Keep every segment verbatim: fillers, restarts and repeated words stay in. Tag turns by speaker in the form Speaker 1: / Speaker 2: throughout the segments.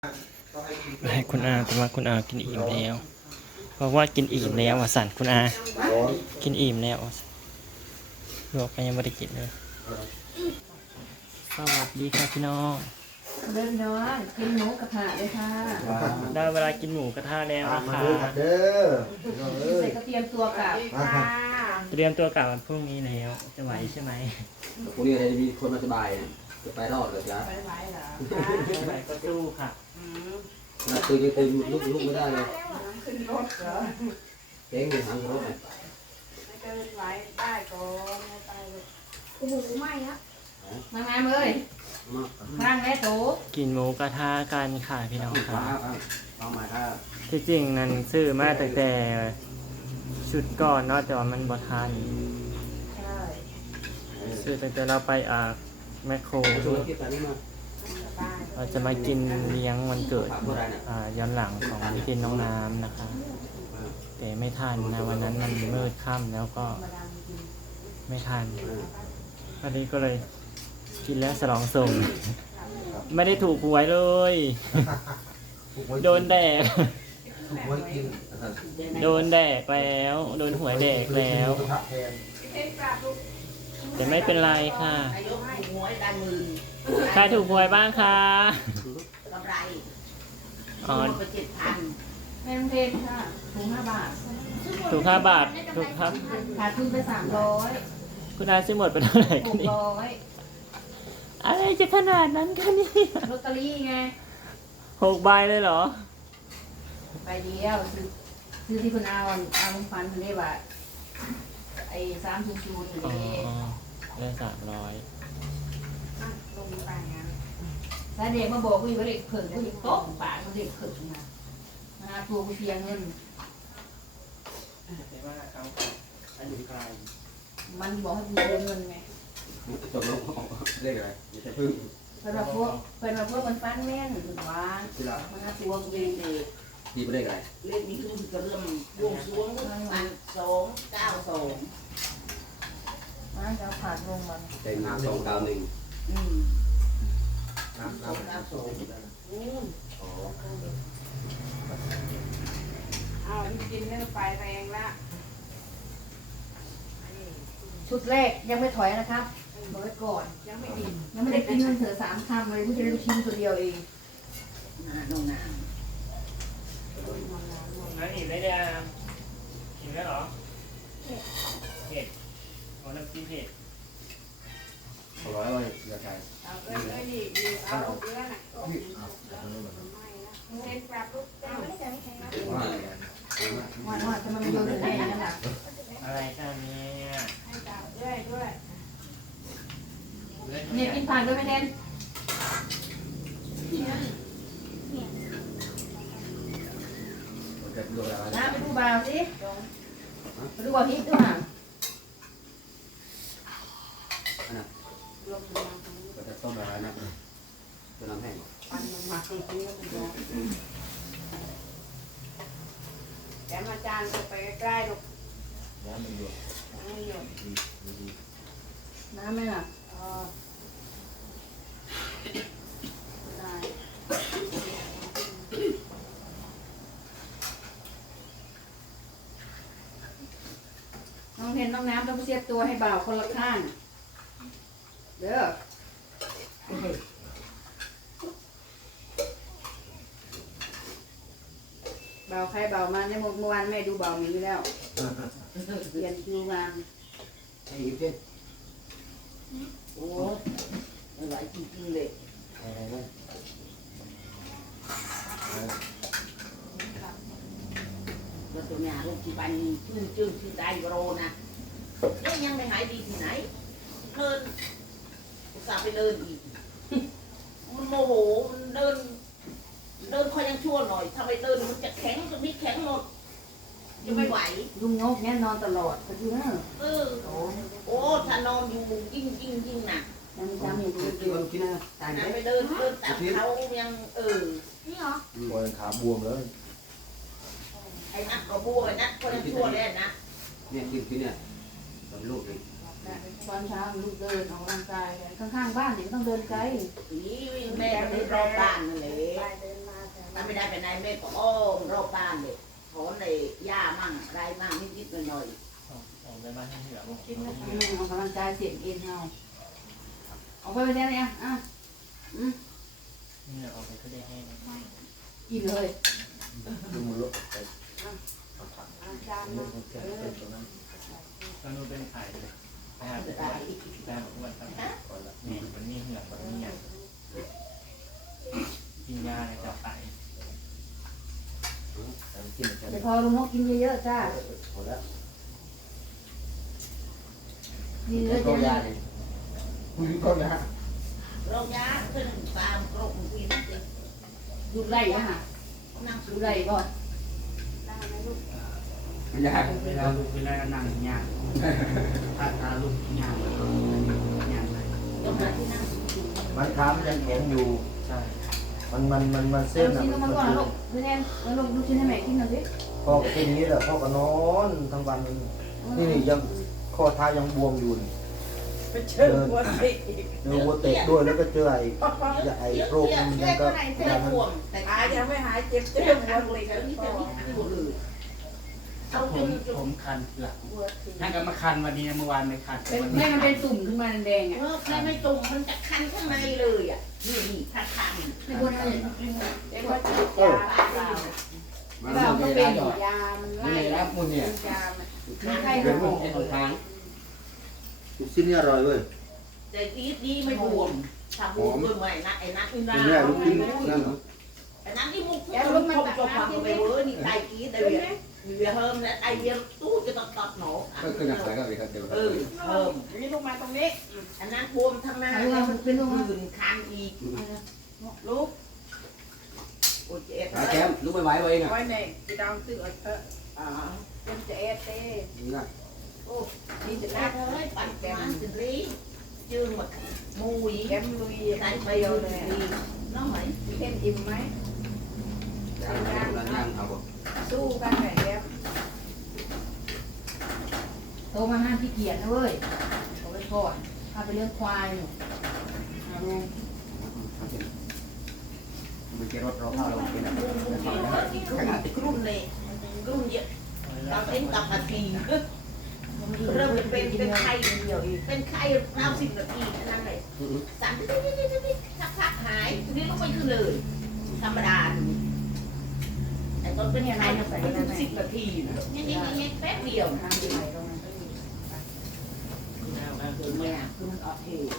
Speaker 1: ให้คุณอาแต่ว่าคุณอากินอิ่มแล้วเพราะว่ากินอิ่มแล้วอ่ะสั่นคุณอากินอิ่มแล้วลวกไปยังไม่ได้กินเลยสวัสดีค่ะพี่น้อง
Speaker 2: เดินน้อยกินหมูกระทะเลยค่ะ
Speaker 1: ได้เวลากินหมูกระทะแล้วนะคะ
Speaker 3: เด้อ
Speaker 2: ใส่กระเทียมตัวกับ
Speaker 1: เตรียมตัวกลับวันพรุ่งนี้แล้วจะไหวใช่ไหม
Speaker 4: พรุ่งนี้อะไรมีคนมาสบายจะไปรอดเลยจ้ะ
Speaker 2: ไปไหวเหรอ
Speaker 1: ไหวก็สู้ค่ะ
Speaker 4: ตื่นยังตื่นลุกลุกไม่ได้เลย
Speaker 2: ขึ้นรถเหรอ
Speaker 4: เก่งเลยทางรถ
Speaker 2: ไม่เกินไหวได้ก่อนไม่ไปเลยโอ้โหไม่อะมางานเลยครั้งแรกโต
Speaker 1: กินหมูกระทะกันค่ะพี่น้องค่ะ
Speaker 4: เอามาถ้า
Speaker 1: ที่จริงนั้นซื้อมาแต่แต่ชุดก่อนเนาะแต่ว่ามันบ่ทันซื้อตั้งแต่เราไปอ่าแมคโครเราจะมากินเลี้ยงวันเกิดอ่าย้อนหลังของพี่ตินน้องน้ำนะคะแต่ไม่ทันนะวันนั้นมันมืดค่ำแล้วก็ไม่ทันวันนี้ก็เลยกินแล้วฉลองส่งไม่ได้ถูกหวยเลยโดนแดกโดนแดกแล้วโดนหวยแดกแล้วแต่ไม่เป็นไรค่ะใครถูกหวยบ้างคะ
Speaker 2: กำไร
Speaker 1: อ๋อ
Speaker 2: เจ็ดพันแพงเพนค่ะถุงห้าบาท
Speaker 1: ถูกห้าบาทถูกครับ
Speaker 2: ขาดทุนไปสามร้อย
Speaker 1: คุณอาซื้อหมดไปเท่าไหร่กันนี่อะไรจะขนาดนั้นกันนี่
Speaker 2: ลอตเตอรี่ไง
Speaker 1: หกใบเลยเหรอ
Speaker 2: ใบเดียวซื้อซื้อที่คุณอาเอาลุงฟันเรียกว่าไอ้สามชูชูนี่
Speaker 1: ได้สามร้อย
Speaker 2: ลงไปงั้นสาเด็กมาบอกกูว่าเด็กเพิ่งกูเด็กโต๊ะปากกูเด็กเพิ่งมามาตัวกูเพียงเงิน
Speaker 1: แต่ว่าเอาอันนี้ไกล
Speaker 2: มันบอกให้กูเติมเงินไง
Speaker 4: จบแล้วเรียกอะไรอย่าพึ่ง
Speaker 2: เป็นแบบพวกเป็นแบบพวกมันฟันแม่นถึงว่ามันน่าตัวกูเองเด็ก
Speaker 4: ดีไปเรียกอะไร
Speaker 2: เรียกมีคือจะเริ่มวงสวงมันสองเก้าสองมันจะผ่านลงมัน
Speaker 4: เต็มสองเก้าหนึ่ง
Speaker 2: อืม
Speaker 3: น้ำน้ำน้ำสอง
Speaker 2: อืมเอากินเนื้อไฟแรงละชุดแรกยังไม่ถอยนะครับเอาไว้ก่อนยังไม่กินยังไม่ได้กินมันเถอะสามคำเลยผู้ชายลูกชิ้นตัวเดียวเองน่าโน่นน่ะ
Speaker 1: นั่นอิ่มได้ยังอิ่มแล้วเหรอเผ็ดเอาน้ำจิ้มเผ็ด
Speaker 4: อร่อยอร่อยเดี๋ยวใส่
Speaker 2: เอาเกลือเลยดิเอาเกลือน่ะเส้นปลาปุ๊บเอาไม่ใช่ไม่ใช่นะว่าว่าจะมันโยนได้ยังไง
Speaker 1: อะไรกันเนี่ย
Speaker 2: ให้ตามด้วยด้วยเนี่ยกินผ่านด้วยไหมเนนน้าไปดูบ่าวสิไปดูบ่าวพริกด้วย
Speaker 4: อันนั้นก็จะต้มอะไรนะตัวน้ำแห้ง
Speaker 2: ปันมันมาตีนี้ก็มันร้อนแต่มาจานไปใกล้ๆลูก
Speaker 3: น้ำมันหยด
Speaker 2: น้ำหยดน้ำไหมล่ะเออได้น้องเทนน้องน้ำต้องเสียบตัวให้บ่าวคนละข้างเด้อบ่าวใครบ่าวมันในเมื่อวานแม่ดูบ่าวมีแล้วเรียนดูงาน
Speaker 4: ไอ้ยิ้มเจ้
Speaker 2: โอ้หลายจริงๆเลยแล้วตัวเนี่ยลูกที่บ้านชื่อชื่อชื่อได้โรนะยังยังไม่หายดีที่ไหนเดินอุตส่าห์ไปเดินอีกมันโมโหมันเดินเดินคอยยังชั่วหน่อยถ้าไปเดินมันจะแข็งจะมีแข็งหมดจะไม่ไหวลุงนกเนี่ยนอนตลอดก็ดูนะเออโอ้ถ้านอนอยู่ยิ่งยิ่งยิ่งหนักยังจำอยู่
Speaker 4: ที่วันกินนะ
Speaker 2: ตายไปเดินเดินตับเขายังเออนี่เหรอ
Speaker 3: ปวดขาบวมเลย
Speaker 2: ไอ้นัทก็บวมไอ้นัทก็ยังชั่วเลยนะ
Speaker 4: เนี่ยกินกินเนี่ยตอนลูกเอง
Speaker 2: ตอนเช้าลูกเดินออกกำลังกายข้างๆบ้านนี่ต้องเดินไกลนี่แม่เดินรอบบ้านนั่นแหละาไม่ได้ไปไหนแม่ก็อ้อมรอบบ้านเลยถอนเลยหญ้ามั่งไรมั่งนิดๆหน่อย
Speaker 1: ออกไปบ้านให้เหลือ
Speaker 5: กินนะเอากำลังใจเสียงเอ็นเอาเอาไปไปได้ไหมอ่ะอืม
Speaker 1: นี่ออกไปก็ได้แห้ง
Speaker 5: กินเลย
Speaker 3: ดูมันลดไป
Speaker 5: จาน
Speaker 3: ล
Speaker 5: นะ
Speaker 3: ดมันแค่เป็นตรงนั้น
Speaker 1: ตอนนู้นเป็นไข่เลยไปหา
Speaker 2: ๆ
Speaker 1: แต่
Speaker 2: จะ
Speaker 1: ได้
Speaker 2: ได้
Speaker 1: แต่บอกว่าครับ
Speaker 3: ก่อนละ
Speaker 1: นี่มันมีเหงือกมันมีอย่างกินยาเลยจับไต
Speaker 3: แต่มันกินกัน
Speaker 5: เดี๋ยวพอลุงนกกินเยอะๆจ้า
Speaker 3: พอแล้ว
Speaker 5: นี่เยอะ
Speaker 3: ก็
Speaker 5: จั
Speaker 3: ยาง เนี่ยคุยก็ยา
Speaker 2: โรงยาขึ้นตามกรงกินสิ
Speaker 5: ดูไล่อะค่ะ
Speaker 2: นั่ง
Speaker 5: ดู
Speaker 2: ดู
Speaker 5: ไล่
Speaker 2: ได้
Speaker 5: ก่อน
Speaker 4: ไม่ยาก
Speaker 6: เวลาลูกเวลานั่งยากถ้าถ้าลูกยากยากเลย
Speaker 2: ตรงนั้นที่นั่งดู
Speaker 3: มันค้ำยังแข็งอยู่
Speaker 1: ใช่
Speaker 3: มันมันมันมัน
Speaker 5: เส้
Speaker 3: เส้
Speaker 5: น
Speaker 3: น
Speaker 5: ชิ้นลงมาก่อนลูกพี่แนนแล้วลูกลูกชิ้นให้แม่กินหน่อยสิ
Speaker 3: พ่อก็เป็นอย่างนี้แหละพ่อก็นอนทั้งวันนี่นี่ยังข้อเท้ายังบวมอยู่นี่
Speaker 2: ไปเชิญหัวเตะ
Speaker 3: เนื้อวัวเตะด้วยแล้วก็เจอไอ้ไอ้โรคมันยังก็
Speaker 2: เตะ
Speaker 3: ยามัน
Speaker 2: ห่วงแต่
Speaker 7: อา
Speaker 2: ตาย
Speaker 7: ยังไม่หายเจ็บ
Speaker 2: เจ็
Speaker 7: เจ็
Speaker 2: บบ หั
Speaker 7: หั
Speaker 2: ว
Speaker 7: ว
Speaker 2: เล
Speaker 7: เลย ย
Speaker 2: แล้วนี่จะมีหมดเลยเอา
Speaker 6: ผ
Speaker 2: จ
Speaker 6: ม
Speaker 2: นจ
Speaker 6: ผ
Speaker 2: น
Speaker 6: มคันหลัง
Speaker 7: หัวตี
Speaker 6: ท่านก็มาคันวันนี้เมื่อวานไม่คัน
Speaker 5: เป็น
Speaker 6: วัน
Speaker 5: แม่
Speaker 6: นี้
Speaker 5: มันเป็นตุ่มขึ้นมาแดงๆอ่ะ
Speaker 2: เออใครไม่ตรงมันจะคันข้างในเลยอ่ะนี่นี่คันคัน
Speaker 5: ไม่ควรเอาอย่างนี้
Speaker 7: เจ็บหัวตียาเปล่า
Speaker 4: มา
Speaker 5: เรา
Speaker 4: เมื่
Speaker 5: ก็
Speaker 4: อ
Speaker 5: เป็
Speaker 4: กี้
Speaker 5: น
Speaker 4: ได้หยอด
Speaker 7: ยามันไล่
Speaker 4: นี่รับมุนเนี่ย
Speaker 7: ยามัน
Speaker 5: มีไข้
Speaker 4: เดี๋ยว
Speaker 5: ห
Speaker 4: มุ
Speaker 5: อน
Speaker 4: ไอ้คนทาง
Speaker 3: ลูกชิ้นนี่อร่อยเว้ย
Speaker 2: แต่อีทนี้ไม่บวมถ้าบวมด้วยไม่นะไอ้นัทนี่นะ
Speaker 3: กินแม่ลูกชิ้นนั่น
Speaker 2: ไอ้นัทนี่มุกทุกคนชมชมฟังไปเวอร์นี่ไตกีดเลยเวียเฮิมและไอเวียตู้จะต้องตัดหนอ
Speaker 4: ก็คือหนักใส่ก็ไปครับเดี๋ยว
Speaker 2: เออเฮิม
Speaker 7: นี่ลูกมาตรงนี้
Speaker 2: อันนั้นบวมทั้งหน้า
Speaker 5: เอาลูกมันเป็นลูกมัน
Speaker 2: อื่นคันอีก
Speaker 7: ลูก
Speaker 2: โอ้ยเจ็บ
Speaker 4: หาแก้มลูกไม่ไหวไว้เองอ่ะ
Speaker 7: ไว้ในจีดาวซื้อเอาเถอะ
Speaker 2: อ่า
Speaker 7: เป็นจะเอเต้
Speaker 4: นี่นะ
Speaker 2: โอ้ดีจะได้เลยปั่นแกมันสิรีชื่อหมดมุย
Speaker 7: แก้มลุย
Speaker 2: ใส่
Speaker 7: ใส่
Speaker 2: ไป
Speaker 7: เดี
Speaker 2: เดี
Speaker 7: ย
Speaker 2: ยวว
Speaker 7: เล
Speaker 2: เลย ยน้องไหม
Speaker 7: เข้มอิ่มไหม
Speaker 4: นั่งนั่งเอาบ่
Speaker 7: สู้กันไหนแก้ม
Speaker 5: โตมาห้ามพี่เกียรตินะเว้ยเอาไว้ก่อนพาไปเลี้ยงควายอยู่เอาลุง
Speaker 4: มันเจรถรอข้าวเราเป็นอะไร
Speaker 2: กรุ่นเลยกรุ่นเยอะเราเต้นกับนาทีเริ่มเป็นเป็นไข้เดียวเป็นไข้เก้าสิบนาทีนั่นเลยสั่นสักพักหายทีนี้ก็ไม่ขึ้นเลยธรรมดาแต่ตอนเป็นไข้เป็นสิบนาทีเนี่ยเนี่ยเนี่ยแป๊บเดียว
Speaker 5: น้ำดีไหลลงมา
Speaker 2: คือไม่อ่ะคือมันออกเหตุ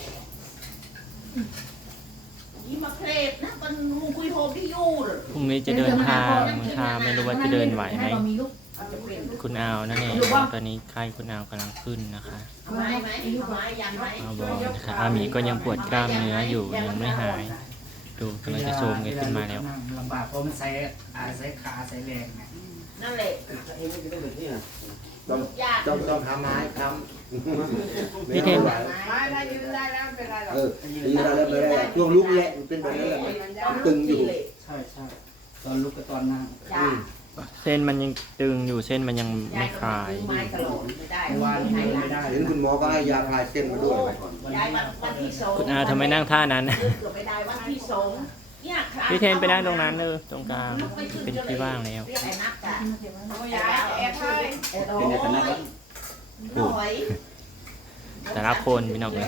Speaker 2: ยี่มาเครปนะมันมูคุยโฮพี่ยูเลย
Speaker 1: พรุ่งนี้จะเดินทางค่ะไม่รู้ว่าจะเดินไหวไหม
Speaker 5: เรามีลูก
Speaker 2: จะเป็น
Speaker 1: คุณอาวนั่นเองตอนนี้ไข้คุณอาวกำลังขึ้นนะคะ
Speaker 2: ไม้ไหมไม้ยันไหม
Speaker 1: อาบอกนะคะอาหมีก็ยังปวดกล้ามเนื้ออยู่ยังไม่หาย ดูกำลังจะโซมกันขึ้นมาแล้ว
Speaker 6: ลำบากเพราะมันใส่อาใส่ขาใส่แรงนะ
Speaker 2: นั่นแหละ
Speaker 3: เองไม่ได้แบบนี้นะ
Speaker 2: ต้
Speaker 3: ต้
Speaker 2: อ
Speaker 3: อง ง
Speaker 2: ยาก
Speaker 3: ต้องต้องทำไม้ทำ
Speaker 1: พี่เทน
Speaker 7: ไม้ถ้ายืนได้แล้วเป็นไรหรอก
Speaker 3: เออดีแล้วแล้วไปได้ช่วงลุกแหละมันเป็นแบบนั้นแหละ
Speaker 2: ต้องตึงอยู่
Speaker 6: ใช่ใช่ตอนลุกกับตอนนั่ง
Speaker 2: จ้า
Speaker 1: เส้นมันยังตึงอยู่เส้นมันยัง
Speaker 2: ยา
Speaker 1: ไม่
Speaker 2: ย
Speaker 1: คลาย
Speaker 2: ไม้ตลอดไม่ได้
Speaker 6: เมื่อวานเดินไม่ได้
Speaker 3: เห็นคุณหมอก็ให้ยาคลายเส้นมาด้วย
Speaker 2: ยายวันวันที่สอง
Speaker 1: คุณอาทำไมนั่งท่านั้น
Speaker 2: เกือบไม่ได้วันที่สองเนี่ย
Speaker 1: พี่เทนไปนั่งตรงนั้นเลยตรงกลางเป็นที่ว่างแล้ว
Speaker 2: เรียกไอ้นักอะ
Speaker 7: โอ้ยายแอบให้
Speaker 2: เออโอ้ยหน่อย
Speaker 1: แต่ละคนพี่น้องเลย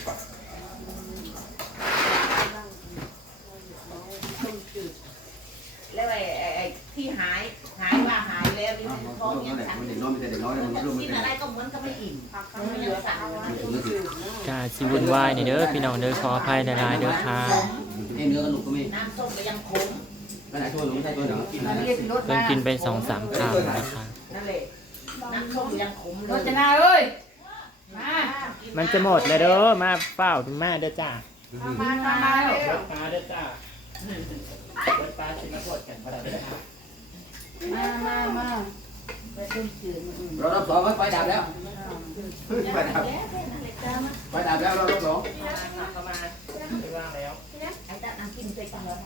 Speaker 2: แล้วไอ้ไอ้ที่หายหายว่าหายแล้วนี่ท้องยังสั่น
Speaker 4: มันเด็กน้อยมันเด็กน้อยมันรุ่มมัน
Speaker 2: กิน
Speaker 4: เป็น
Speaker 2: อะไรก็เหมือนก็ไม่อิ่ม
Speaker 7: ผักข้าวเหนียวสั่งไว้
Speaker 1: กาสิวุ่นวายนี่เด้อพี่น้องเด้อขออภัยหลายๆเด้อค่ะ
Speaker 4: ไอ้เนื้อกระดูกก็มี
Speaker 2: น้ำส้มก็ยังขม
Speaker 4: ขนาดช่วยหนูไม่ใช่ตัวหนังกิน
Speaker 5: เรา
Speaker 4: นะ
Speaker 5: เรียกรถ
Speaker 1: เพิ่ง
Speaker 5: มา
Speaker 1: กินไปสองสามคำนะคะ
Speaker 2: นั่นแหละน้ำส้มยังขมเล
Speaker 5: รถ
Speaker 2: ย
Speaker 5: จะนาเอ้ยมา
Speaker 1: มันจะหมดเลยเด้อมาเปล่ามาเด้อจ้า
Speaker 7: มามามาเร็ว
Speaker 1: ปลาเด้อจ้าปลาสิมาปวดกันพอดี
Speaker 5: มามามาไปต้มจืดมาอืม
Speaker 4: เรารอบสองไฟดับแล้วไฟดับไฟดับแล้วเรารอบสอง
Speaker 1: เข้ามาไม่ว่างแล้ว
Speaker 2: ไอ้ด้านน้ำกินใส่กันแล้ว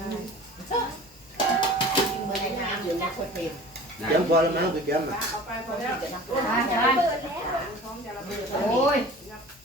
Speaker 2: กินเมื่อไรน้ำเดี๋ยวจะค่อยเต็ม
Speaker 3: แก้มพอแล้วมั้งตัวแก้ม
Speaker 7: เอาไปพอแล้ว
Speaker 2: จะนัก
Speaker 5: มาจ้า
Speaker 7: ท้องจะระเบิด
Speaker 5: โอ้ย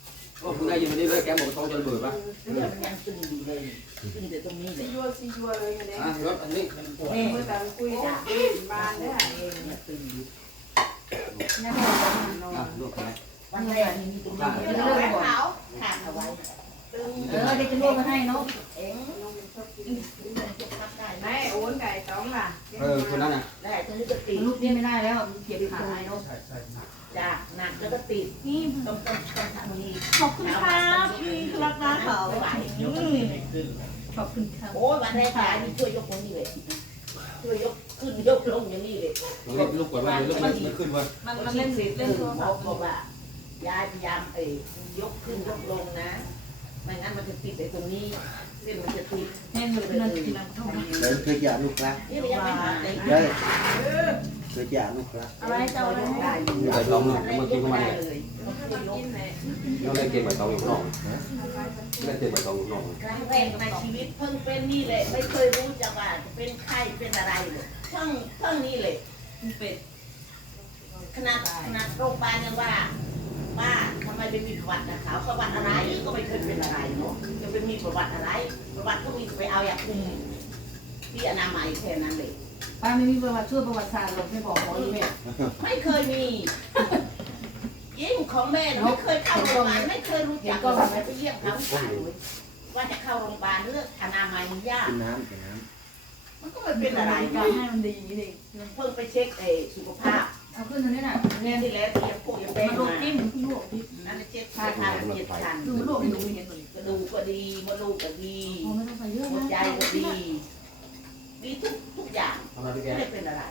Speaker 4: โอ้คุณได้ยินวันนี้เลยแกบอกต้องจะระเบิดปะ
Speaker 2: เดี๋ยวมันยังตึงอยู่เลยตึงแต่ตรงนี้เล
Speaker 7: ซี
Speaker 2: ย
Speaker 7: ยัวซียัวเลยกันเลย
Speaker 4: อ่ะรถอันนี้
Speaker 7: เมื่อแต่คุยจากบ้านเนี่ย
Speaker 2: เนี่ยตึงอยู่
Speaker 5: เนี่ยพ่อจะมาลง
Speaker 4: อ่ะลูกไป
Speaker 2: วันแรกนี่มีตรงนี้
Speaker 5: จะเลิกก่อน
Speaker 2: ขาดเอาไว้ตึง
Speaker 5: เออเดี๋ยวจะลวกมาให้เนาะ
Speaker 2: เอ็งจะทับได้ไหม
Speaker 7: ไม่โอนไก่ต้องล่ะ
Speaker 4: เออคนนั้นน่ะ
Speaker 2: ได้ตรงนี้ก็ติด
Speaker 5: ลูกนี่ไม่ได้แล้วเก็บขาเนาะ
Speaker 6: ใช่ใช่หนัก
Speaker 2: จ้ะหนักแล้วก็ติด
Speaker 5: นี่
Speaker 2: ต้องต้องต้องทำนี้
Speaker 5: ขอบคุณครับพี่รักนะเขา
Speaker 2: ไหว
Speaker 5: ขอบคุณครับ
Speaker 2: โอ้ยวันแรกยายนี่ช่วยยกคนนี้เลยช่วยยกขึ้นยกลงอย่างนี้เลย
Speaker 4: ลูกลูกกดว่าลูกมันขึ้นว่า
Speaker 2: มันมันเล่นเล่นโทรศัพท์บอกว่ายายพยายามเอ้ยกขึ้นยกลงนะไม่งั้นมันจะติดไอ้ตรงนี้เส้นมันจะติด
Speaker 5: แม่หนูนั่นกินน้ำเข้ามา
Speaker 3: เดี๋ยวเคยจ่าลูกละ
Speaker 2: นี่มันยังไม่หายเลย
Speaker 3: ได้เคยจ่าลูกละ
Speaker 5: อะไรเจ้าอะไร
Speaker 2: ได้อยู่
Speaker 4: ใบตองเมื่อกี้
Speaker 2: ไม่
Speaker 4: เข้ามา
Speaker 2: ได้
Speaker 4: เนี่ย
Speaker 2: เลย
Speaker 7: กินเลย
Speaker 4: เราเล่นเกมใบตองอยู่ข้างนอกเล่นเกมใบตองอยู่ข้างนอก
Speaker 2: ครั้งแรกในชีวิตเพิ่งเป็นนี่เลยไม่เคยรู้จักว่าจะเป็นไข้เป็นอะไรเลยเพิ่งเพิ่งนี่เลย
Speaker 5: เป็ด
Speaker 2: ขนาดขนาดโรงพยาบาลยังว่าป้าทำไมไม่มีประวัตินะเขาประวัติอะไรก็ไม่เคยเป็นอะไรเนาะจะเป็นมีประวัติอะไร ประวัติก็มีไปเอายาคุมที่อนามัยแค่นั้นเลย
Speaker 5: ป้าไม่มีประวัติช่วยประวัติศาสตร์หรอกไม่บอกหมอเลย
Speaker 2: ไม่เคยมียิ่งของแม่น่ะไม่เคยเข้าโรงพยาบาลไม่เคยรู้จักก็ไม่ไปเยี่ยมเขาที่บ้านเลยว่าจะเข้าโรงพยาบาลเลือกอนามัยมันยาก
Speaker 3: กินน้ำกินน้
Speaker 2: มันก็ไม่เป็นอะไร
Speaker 5: การให้มันดีนี่
Speaker 2: เพิ่งไปเช็คเออสุขภาพ
Speaker 5: เอาขึ้นตรงนี้น่ะ
Speaker 2: เดือนที่แล้วที่ยังพวกยังเป็น
Speaker 5: มันลวก
Speaker 2: มา
Speaker 5: จิ้มมันลวกจิ้ม
Speaker 2: นั่นน่ะเช็คค่าทางเจ็ดพัน
Speaker 5: ดูมันลวกให้หนูเห็นหน่อย
Speaker 2: กระดูกก็ดีมดลูกก็ดี
Speaker 5: โอ้ไม่ต้องใส่เยอะ
Speaker 2: หัว
Speaker 5: นะ
Speaker 2: ใจก็ดี ดีทุกทุกอย่าง
Speaker 4: ทำอะไรพี่แก
Speaker 2: ไม่เป็นอะไร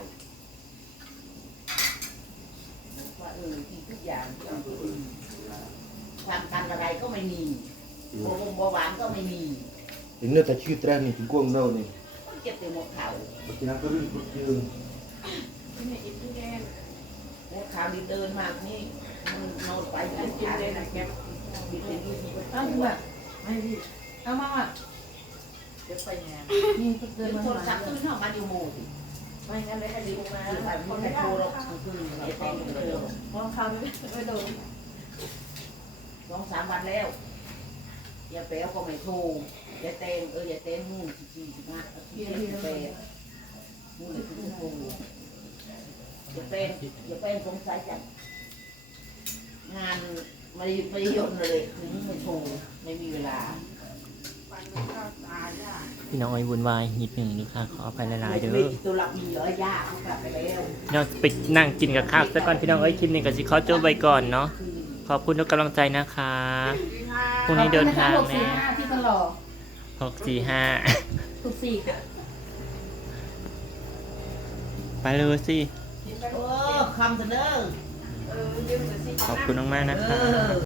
Speaker 2: ว่าเออดีทุกอย่างความดันอะไรก็ไม่มีโรคเบาหวานก็ไม่มี
Speaker 3: ำถึงเนื้อแต่ชื่อแตรนี่ถึงกวงเน่านี่
Speaker 2: ก็เจ็บแต่หัวเข่า
Speaker 3: กินน้ำก็วิ่งปุ๊บยืน
Speaker 7: ไม่อิ่มที่แน่
Speaker 2: หัวเข่าดีเดินมานี่มันนอนไป
Speaker 7: กินกินเลยนะแก
Speaker 2: ดีเป็นดี
Speaker 5: เอาดีกว่าไม่ดีเอามาอ่ะ
Speaker 2: จะไปไง
Speaker 5: นี่เดิ
Speaker 2: เดิ
Speaker 5: น
Speaker 2: น
Speaker 5: มา
Speaker 2: โทร
Speaker 5: หา
Speaker 2: ศัพท์ตื่นเข้ามาอยู่โมดิไม่งั้นเลยให้ดีมาคนไม่โทรหรอกคือไอ้แป้งเดียว
Speaker 5: มองเขาไม่โดน
Speaker 2: สองสามวันแล้วยาแป้วก็ไม่โทรยาเต้งเออยาเต้งนู่นสี่สิบห้าที่ที่แป้งนู่นเลยคือโทรยาแป้งยาแป้งสงสัยจังงานไม่ไม่ยนเลยถึงไม่โทรไม่มีเวลา
Speaker 7: ปันมันก็ตายยาก
Speaker 1: พี่น้องอ้อยวุ่นวายนิดหนึ่งลูกค้าขออภัยหลายๆเด้อ
Speaker 2: ตัวหลับมีเหรอยาเขากลับไปแล้ว
Speaker 1: เราไปนั่งกินกับข้าวซะก่อนพี่น้องเอ้ยคลิปนี้ก็สิขอจบไว้ก่อนเนาะ
Speaker 2: คือ
Speaker 1: ขอบคุณทุกกำลังใจนะคะพรุ่งนี้เดินทาง
Speaker 5: หกสี่
Speaker 1: นะ
Speaker 5: ห้าที่ตลอด
Speaker 1: หกสี่ห้า
Speaker 5: หกสี่
Speaker 1: ไปเลยสิ
Speaker 2: โอ้คำเสนอ
Speaker 7: เออยืมแต่สิ
Speaker 1: ขอบคุณมากๆ
Speaker 2: เอ
Speaker 1: นะคะ
Speaker 2: อ